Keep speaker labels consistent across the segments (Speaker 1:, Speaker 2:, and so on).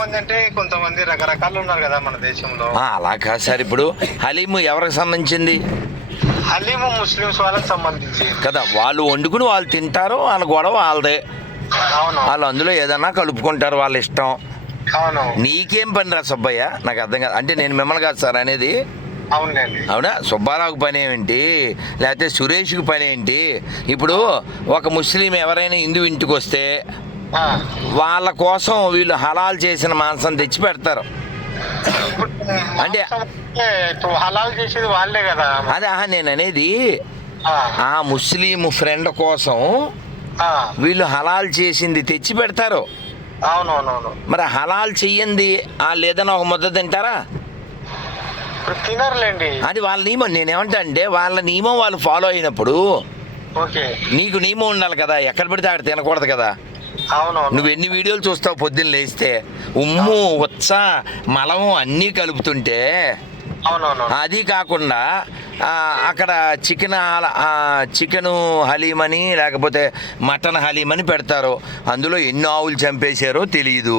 Speaker 1: మంది అంటే కొంతమంది రకరకాలు ఉన్నారు కదా మన దేశంలో.
Speaker 2: అలా కాదు సార్. ఇప్పుడు హలీము ఎవరికి సంబంధించింది?
Speaker 1: హలీము ముస్లిమ్స్ వాళ్ళకి సంబంధించి
Speaker 2: కదా వాళ్ళు వండుకుని వాళ్ళు తింటారు వాళ్ళ గొడవ వాళ్ళదే.
Speaker 1: అవును.
Speaker 2: వాళ్ళు అందులో ఏదన్నా కలుపుకుంటారు వాళ్ళ ఇష్టం.
Speaker 1: అవును.
Speaker 2: నీకేం పని రా సుబ్బయ్య? నాకు అర్థం కాదు. అంటే నేను మిమ్మల్ని కాదు సార్ అనేది. అవునా? సుబ్బారావుకి పని ఏమిటి లేకపోతే సురేష్కి పని ఏంటి? ఇప్పుడు ఒక ముస్లిం ఎవరైనా హిందూ ఇంటికి వస్తే వాళ్ళ కోసం వీళ్ళు హలాల్ చేసిన మాంసం తెచ్చి పెడతారు అంటే-
Speaker 1: హలాల్ చేసేది వాళ్ళే కదా.
Speaker 2: అదే నేను అనేది
Speaker 1: ఆ,
Speaker 2: ఆ ముస్లిం ఫ్రెండ్ కోసం
Speaker 1: ఆ,
Speaker 2: వీళ్ళు హలాల్ చేసింది తెచ్చి పెడతారు
Speaker 1: అవునవునవును.
Speaker 2: మరి హలాల్ చెయ్యంది వాళ్ళు ఏదైనా ఒక ముద్ద తింటారా?
Speaker 1: తినరులేండి.
Speaker 2: అది వాళ్ళ నియమం. నేనేమంటా అంటే వాళ్ళ నియమం వాళ్ళు ఫాలో అయినప్పుడు
Speaker 1: ఓకే.
Speaker 2: నీకు నియమం ఉండాలి కదా ఎక్కడ పడితే అక్కడ తినకూడదు కదా. నువ్వు ఎన్ని వీడియోలు చూస్తావు పొద్దున్న లేస్తే? ఉమ్ము ఉచ్చ మలము అన్నీ కలుపుతుంటే అది కాకుండా అక్కడ చికెన్ చికెను హలీం అని లేకపోతే మటన్ హలీం అని పెడతారు. అందులో ఎన్ని ఆవులు చంపేశారో తెలియదు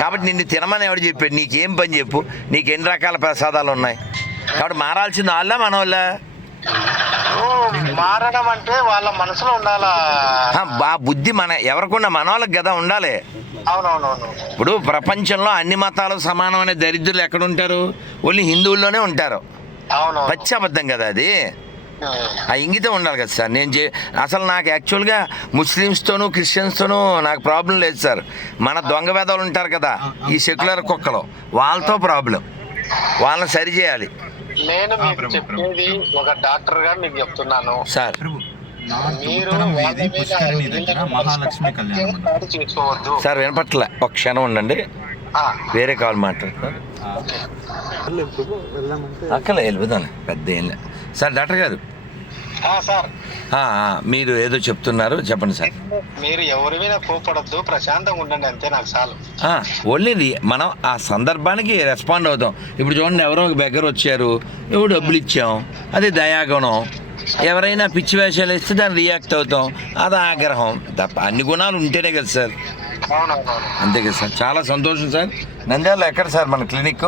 Speaker 2: కాబట్టి నిన్ను తినమని ఎవడు చెప్పాడు? నీకేం పని చెప్పు? నీకు ఎన్ని రకాల ప్రసాదాలు ఉన్నాయి? కాబట్టి మారాల్సింది వాళ్ళ మన వాళ్ళ
Speaker 1: మారడం అంటే వాళ్ళ మనసులో ఉండాలా?
Speaker 2: బా బుద్ధి మన ఎవరికున్నా మన వాళ్ళకి కదా ఉండాలి.
Speaker 1: అవునవునవును.
Speaker 2: ఇప్పుడు ప్రపంచంలో అన్ని మతాలు సమానమైన దరిద్రులు ఎక్కడ ఉంటారు ఓన్లీ హిందువుల్లోనే ఉంటారు.
Speaker 1: అవునవును.
Speaker 2: పచ్చి అబద్ధం కదా అది. ఆ ఇంగితం ఉండాలి కదా సార్. నేను చే అసలు నాకు యాక్చువల్గా ముస్లిమ్స్తోనూ క్రిస్టియన్స్తోనూ నాకు ప్రాబ్లం లేదు సార్. మన దొంగ వేదాలు ఉంటారు కదా ఈ సెక్యులర్ కుక్కలు. వాళ్ళతో ప్రాబ్లం. వాళ్ళని సరి చేయాలి.
Speaker 1: నేను మీకు చెప్పేది ఒక డాక్టర్గా మీకు చెప్తున్నాను.
Speaker 2: సార్. సార్ వినపట్లే. ఒక క్షణం ఉండండి.
Speaker 1: ఆ,
Speaker 2: వేరే కాల్ మాట్లాడతారు అక్కలే వెళ్ళిపోతాను. పెద్ద ఏం లేదు సార్ డాక్టర్ గారు
Speaker 1: సార్.
Speaker 2: మీరు ఏదో చెప్తున్నారు చెప్పండి సార్.
Speaker 1: మీరు ఎవరి మీద కోపడద్దు ప్రశాంతంగా ఉండండి అంతే నాకు చాలు.
Speaker 2: ఆ, ఓన్లీ రి- మనం ఆ సందర్భానికి రెస్పాండ్ అవుతాం. ఇప్పుడు చూడండి ఎవరో ఒక దగ్గర వచ్చారు ఎవరు డబ్బులు ఇచ్చాం అది దయాగుణం. ఎవరైనా పిచ్చి వేషాలు ఇస్తే దాన్ని రియాక్ట్ అవుతాం. అది ఆగ్రహం. తప్ప అన్ని గుణాలు ఉంటేనే కదా సార్. అంతే కదా సార్. చాలా సంతోషం సార్. నంద్యాలలో ఎక్కడ సార్ మన క్లినిక్